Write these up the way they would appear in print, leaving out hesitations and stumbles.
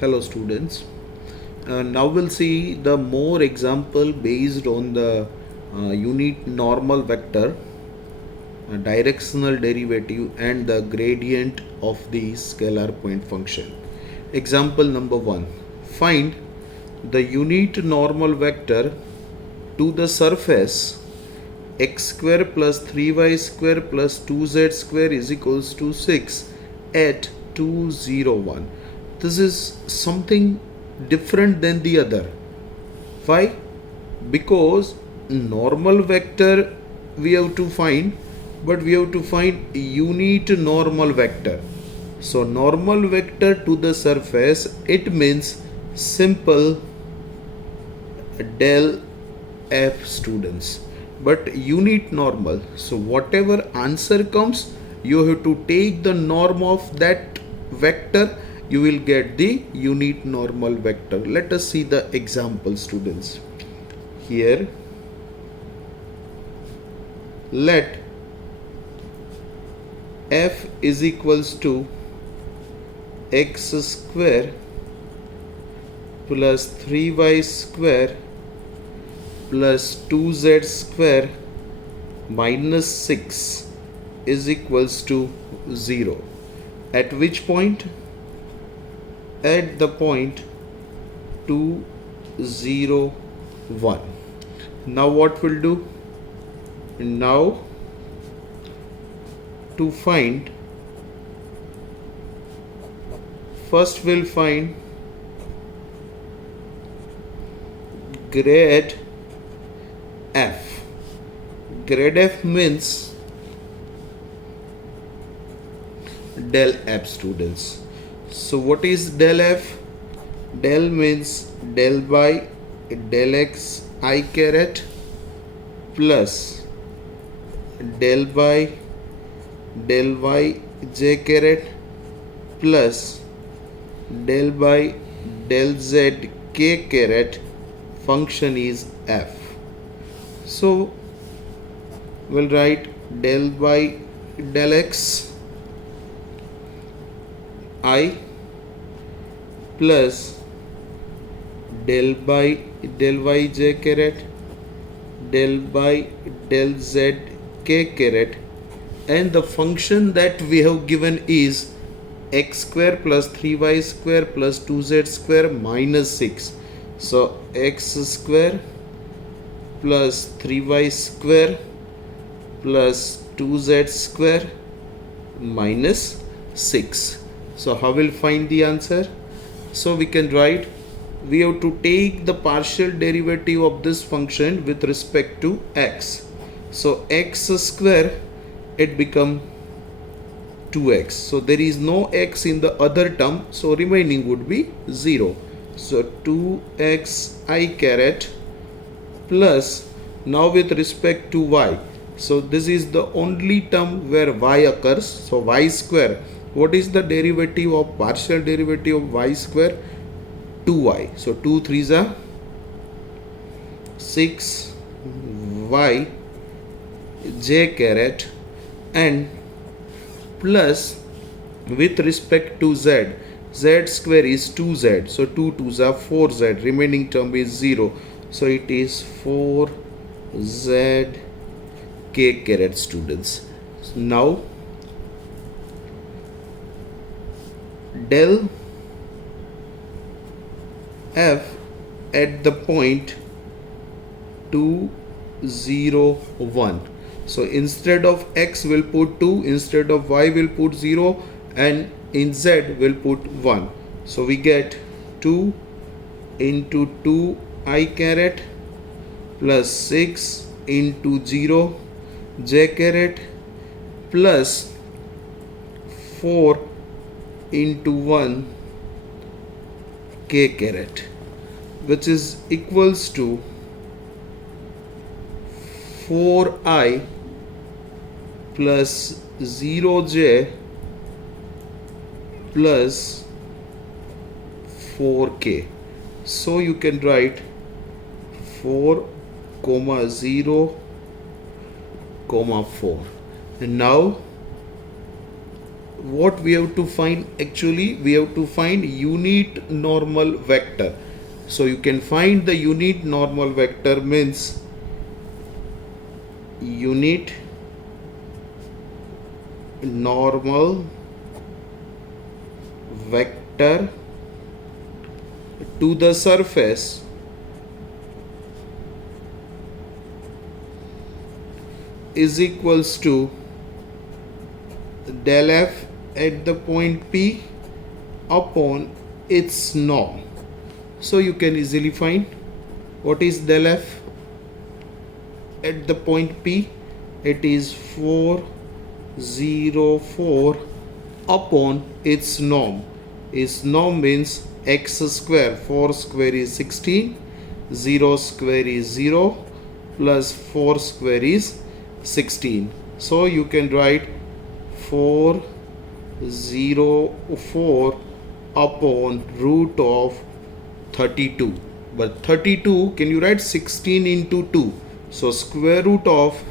Hello students. Now we'll see the more example based on the unit normal vector, directional derivative and the gradient of the scalar point function. Example number 1. Find the unit normal vector to the surface x square plus 3y square plus 2z square is equals to 6 at 2, 0, 1. This is something different than the other. Why? Because normal vector we have to find, but we have to find unit normal vector. So normal vector to the surface, it means simple del f students, but unit normal. So whatever answer comes, you have to take the norm of that vector, you will get the unit normal vector. Let us see the example students. Here let f is equals to x square plus 3y square plus 2z square minus 6 is equals to 0. At which point? At the point 2, 0, 1. Now what we'll do? Now to find, first we'll find grade f. Grade f means del f students. So what is del f? Del means del by del x I caret plus del by del y j caret plus del by del z k caret. Function is f. So we'll write del by del x I plus del by del y j caret del by del z k caret, and the function that we have given is x square plus 3y square plus 2z square minus 6. So x square plus 3y square plus 2z square minus 6. So how will find the answer? So we can write, we have to take the partial derivative of this function with respect to x. So x square, it become 2x. So there is no x in the other term, so remaining would be 0. So 2x I caret plus, now with respect to y, so this is the only term where y occurs. So y square, what is the derivative of partial derivative of y square? 2y. So 2 3s are 6 y j caret, and plus with respect to z, z square is 2z, so 2 2s are 4z, remaining term is 0, so it is 4z k caret students. Now del f at the point 2, 0, 1. So instead of x we'll put 2, instead of y we'll put 0, and in z we'll put 1. So we get 2 into 2 I caret plus 6 into 0 j caret plus 4 into 1 k caret, which is equals to 4i plus 0j plus 4k. So you can write 4, 0, 4. And now what we have to find? Actually we have to find unit normal vector. So you can find the unit normal vector means unit normal vector to the surface is equals to del f at the point P upon its norm. So you can easily find what is del f at the point P. It is 404 upon its norm. Its norm means x square. 4 square is 16, 0 square is 0, plus 4 square is 16. So you can write 404 upon root of 32. But 32, can you write 16 into 2? So square root of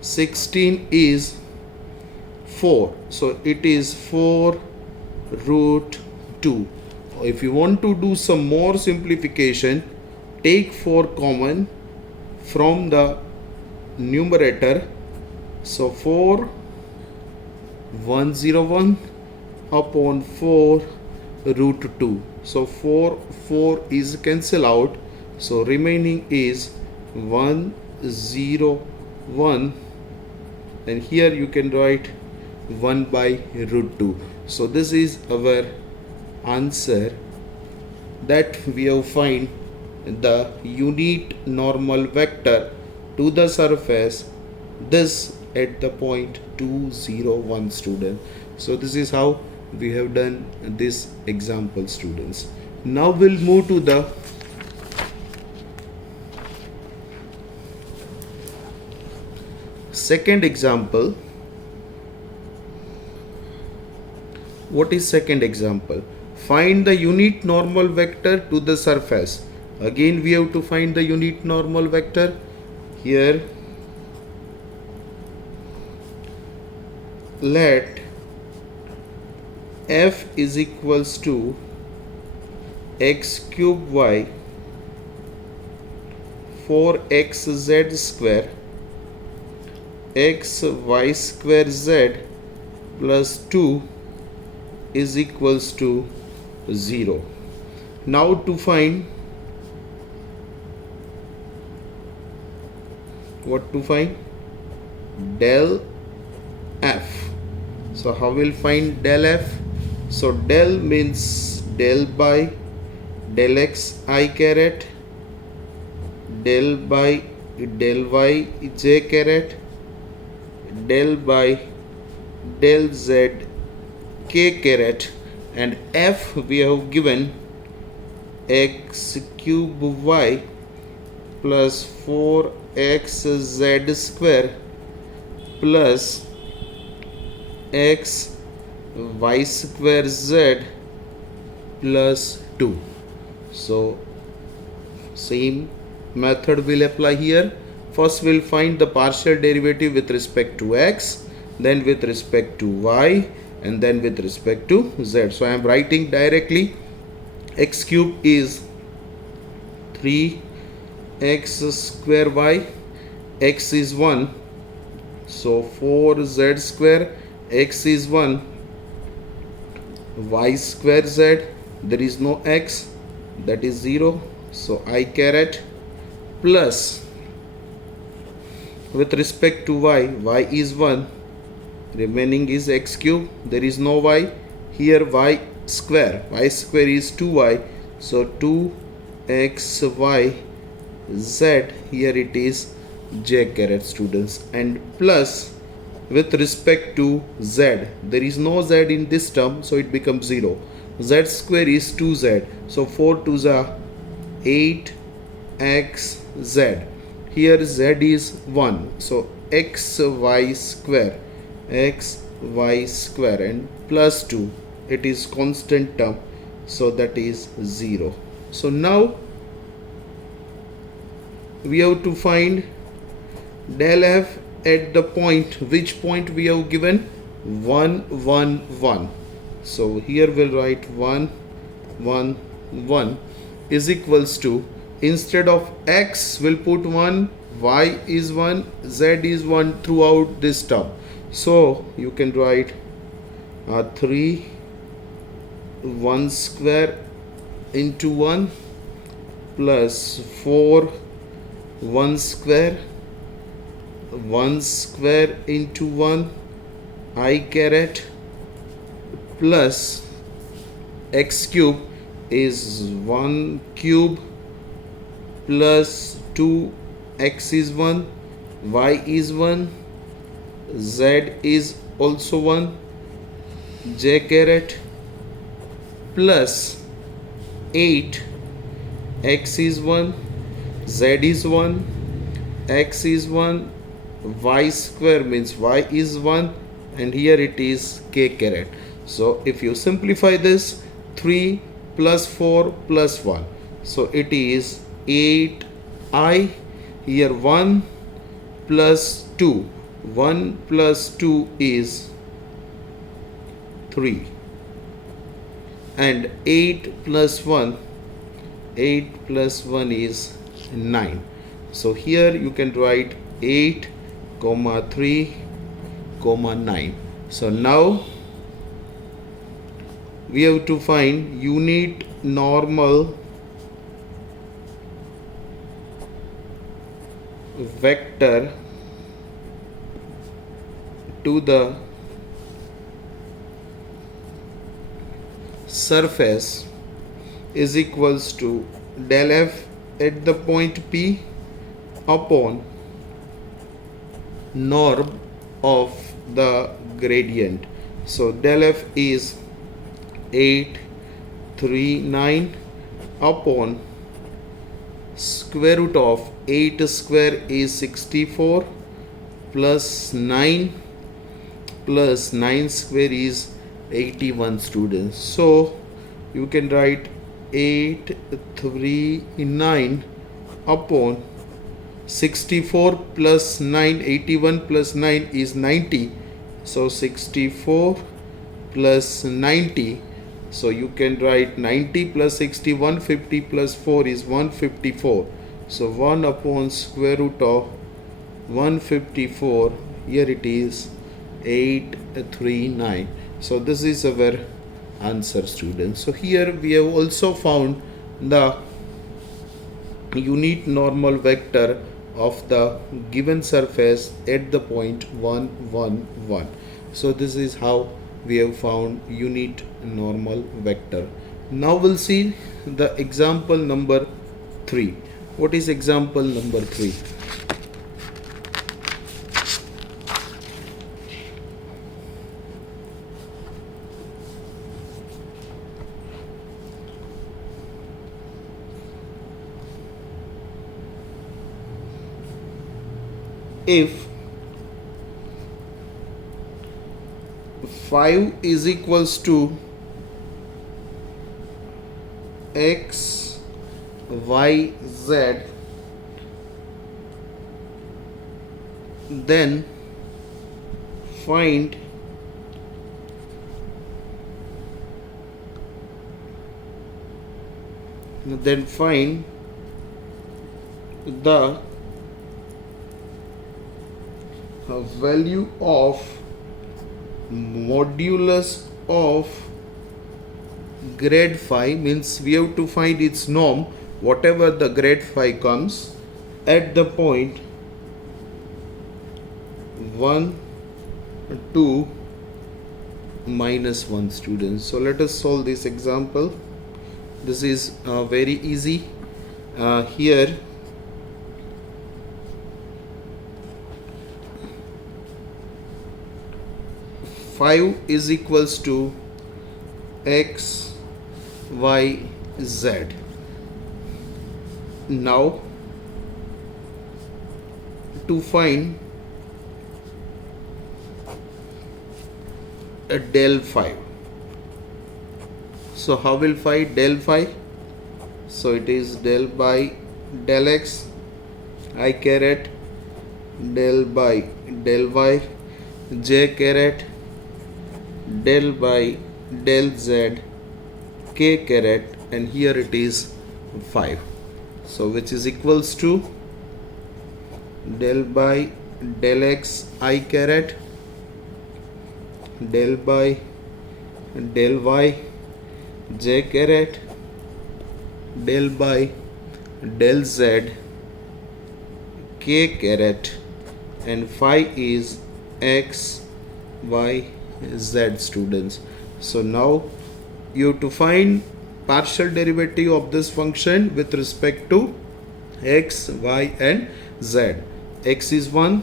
16 is 4. So it is 4 root 2. If you want to do some more simplification, take 4 common from the numerator. So 4 101 upon 4 root 2. So 4 is cancel out. So remaining is 101, and here you can write 1 by root 2. So this is our answer, that we have find the unit normal vector to the surface, this at the point 201, student. So this is how we have done this example, students. Now we'll move to the second example. What is second example? Find the unit normal vector to the surface. Again we have to find the unit normal vector. Here let f is equals to x cube y 4xz square x y square z plus 2 is equals to 0. Now to find, what to find? Del f. So how will find del f? So del means del by del x I caret, del by del y j caret, del by del z k caret, and f we have given x cube y plus 4xz square plus x y square z plus 2. So same method will apply here. First we'll find the partial derivative with respect to x, then with respect to y, and then with respect to z. So I am writing directly. X cube is 3x square y, x is 1, so 4z square, x is 1, y square z, there is no x, that is 0, so I caret, plus with respect to y is 1, remaining is x cube, there is no y, here y square is 2y, so 2xy z, here it is j caret, students, and plus with respect to z, there is no z in this term, so it becomes 0. Z square is 2z, so 4 2s are 8xz, here z is 1, so xy square and plus 2, it is constant term, so that is 0. So now we have to find del f at the point, which point we have given? 1 1 1. So here we'll write 1 1 1 is equals to, instead of x we'll put 1, y is 1, z is 1 throughout this term. So you can write 3 1 square into 1 plus 4 1 square, 1 square into 1 I caret, plus x cube is 1 cube plus 2 x is 1, y is 1, z is also 1, j caret, plus 8 x is 1, z is 1, x is 1, y square means y is 1, and here it is k caret. So if you simplify this, 3 plus 4 plus 1, so it is 8i. Here 1 plus 2, 1 plus 2 is 3, and 8 plus 1, 8 plus 1 is 9. So here you can write 8 comma 3 comma 9. So now we have to find unit normal vector to the surface is equals to del f at the point P upon norm of the gradient. So del f is 839 upon square root of 8 square is 64 plus 9 plus 9 square is 81 students. So you can write 839 upon 64 plus 9, 81 plus 9 is 90. So 64 plus 90. So you can write 90 plus 60, 150 plus 4 is 154. So 1 upon square root of 154. Here it is 839. So this is our answer, students. So here we have also found the unit normal vector of the given surface at the point 1 1 1. So this is how we have found unit normal vector. Now we'll see the example number 3. What is example number 3? If 5 is equals to x, y, z, then find the value of modulus of grade phi, means we have to find its norm, whatever the grade phi comes at the point 1 2 minus 1, students. So let us solve this example. This is very easy. Here 5 is equals to x, y, z. Now to find a del phi. So how will find del phi? So it is del by del x I caret del by del y j caret del by del z k caret, and here it is 5. So which is equals to del by del x I caret del by del y j caret del by del z k caret, and phi is x y z, students. So now you have to find partial derivative of this function with respect to x, y and z. X is 1,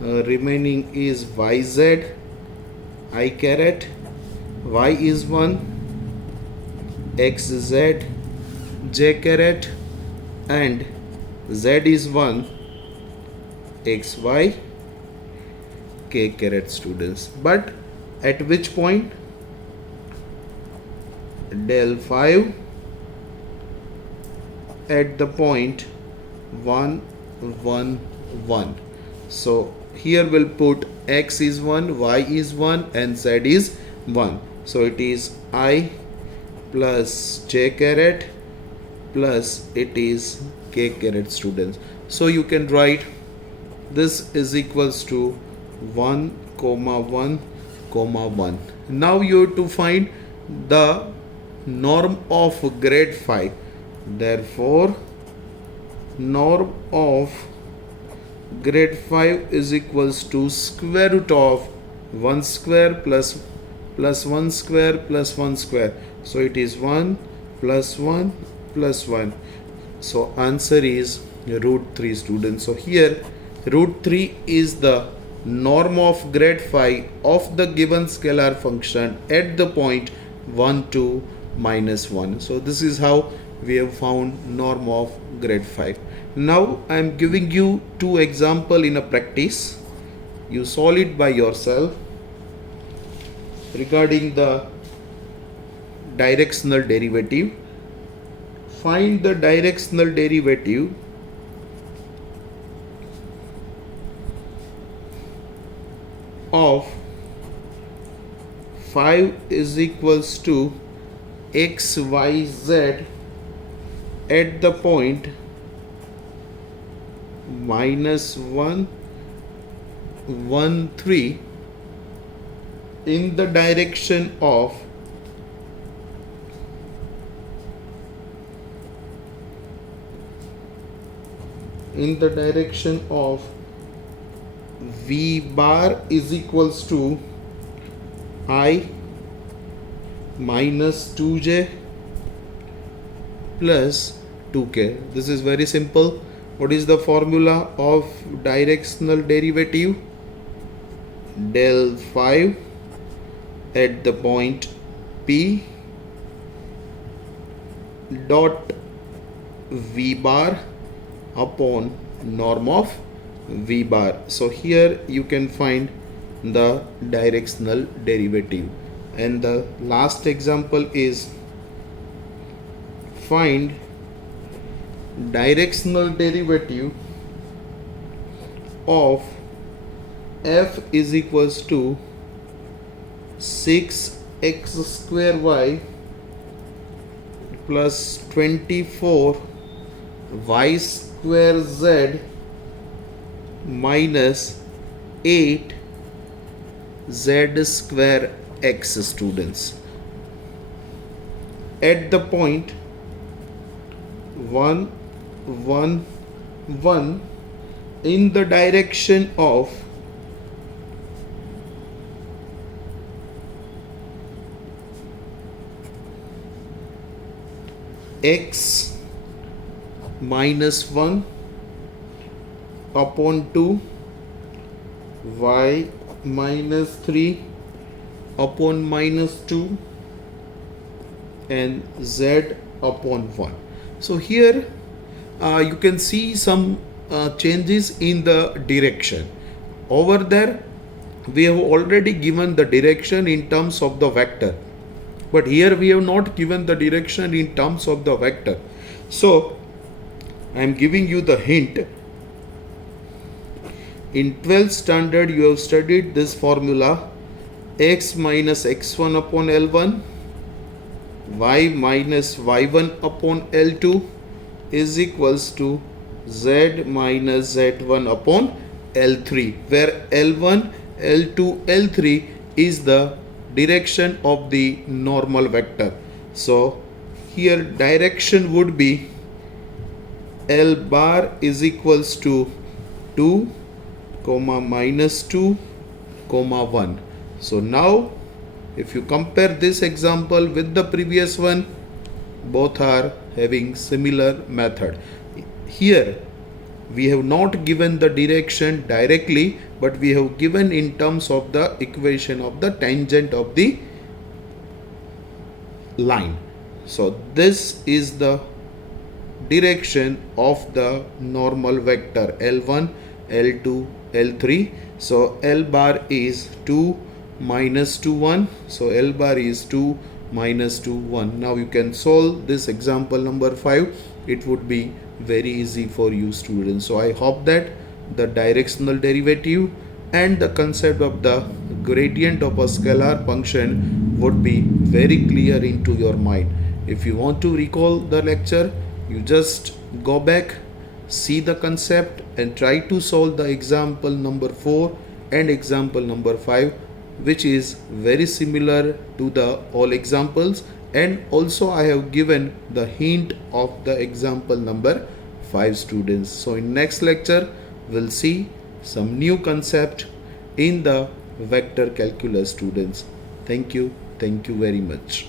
remaining is yz I caret, y is 1, xz j caret, and z is 1, xy k caret, students. But at which point? Del 5 at the point 1 1 1. So here we'll put x is 1, y is 1 and z is 1. So it is I plus j caret plus it is k caret, students. So you can write this is equals to 1 comma 1 comma 1. Now you have to find the norm of grade phi. Therefore norm of grade 5 is equals to square root of 1 square plus 1 square plus 1 square. So it is 1 plus 1 plus 1. So answer is root 3, students. So here root 3 is the norm of grade phi of the given scalar function at the point 1 2 minus 1. So this is how we have found norm of grade phi. Now I am giving you two example in a practice. You solve it by yourself regarding the directional derivative. Find the directional derivative of 5 is equals to x y z at the point minus 1 1 3 in the direction of v bar is equals to I minus 2j plus 2k. This is very simple. What is the formula of directional derivative? Del 5 at the point P dot v bar upon norm of v bar. So here you can find the directional derivative. And the last example is find directional derivative of f is equals to 6x square y plus 24 y square z minus 8 z square x, students. At the point 1 1 1 in the direction of x minus 1 upon 2 y minus 3 upon minus 2 and z upon 1. So here you can see some changes in the direction. Over there we have already given the direction in terms of the vector, but here we have not given the direction in terms of the vector. So I am giving you the hint. In 12th standard you have studied this formula: x minus x1 upon L1, y minus y1 upon L2 is equals to z minus z1 upon L3, where L1, L2, L3 is the direction of the normal vector. So here direction would be L bar is equals to 2 comma minus 2 comma 1. So now if you compare this example with the previous one, both are having similar method. Here we have not given the direction directly, but we have given in terms of the equation of the tangent of the line. So this is the direction of the normal vector L1, L2, L3. So L bar is 2 minus 2 1. So L bar is 2 minus 2 1. Now you can solve this example number 5. It would be very easy for you students. So I hope that the directional derivative and the concept of the gradient of a scalar function would be very clear into your mind. If you want to recall the lecture, you just go back, see the concept and try to solve the example number 4 and example number 5, which is very similar to the all examples, and also I have given the hint of the example number 5 students. So in next lecture we'll see some new concept in the vector calculus students. Thank you very much.